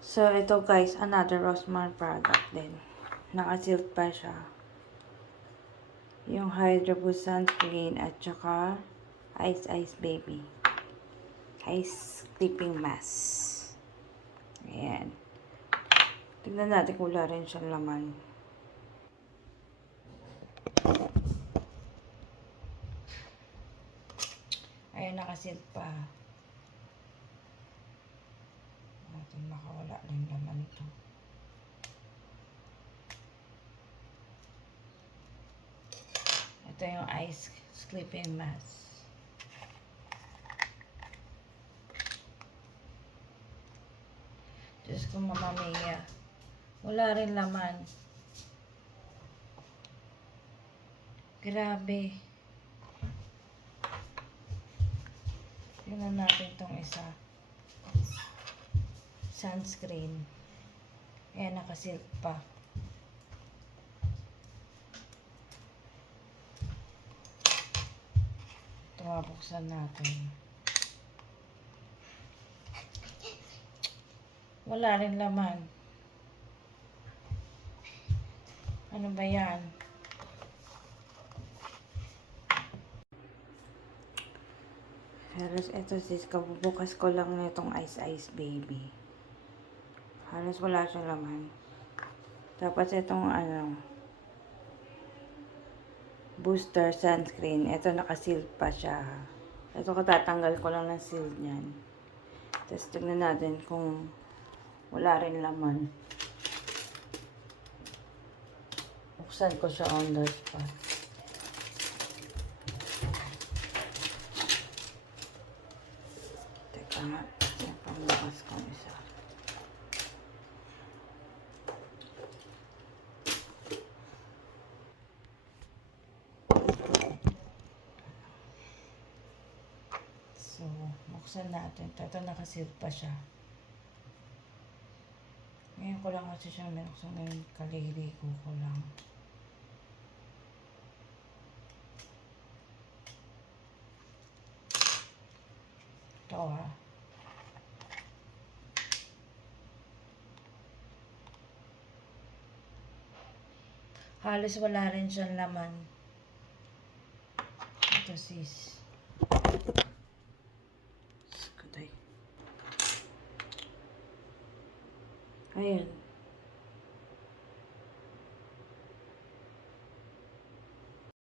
So, ito guys, another Rossmann product din. Naka-silk pa siya. Yung Hydro Boost Sunscreen at saka Ice Ice Baby. Ice Clipping Mask. Ayan. Tignan natin kung wala rin siyang laman. Ayan, nakasilk pa. Natin makawala ng laman ito. Ito yung ice sleeping mask. Diyos ko, Mama. Wala rin laman. Grabe. Tingnan natin tong isa. Sunscreen. Ayan, nakasilk pa. Ito nga, buksan natin. Wala rin laman. Ano ba yan? Halos ito sis, kabubukas ko lang nitong Ice Ice Baby. Halos wala siyang laman. Tapos itong ano, booster sunscreen. Ito nakaseal pa siya. Ito katatanggal ko lang ng seal niyan. Tapos tignan natin kung wala rin laman. Buksan ko siya on the spot. Teka nga, yung pangbukas ko isa. So, buksan natin. Ito, ito nakasil pa siya. Ngayon ko lang kasi siya binuksan ngayon kalili ko ko lang. Ito ah. Halos wala rin siyang laman. Ito sis. Ayan.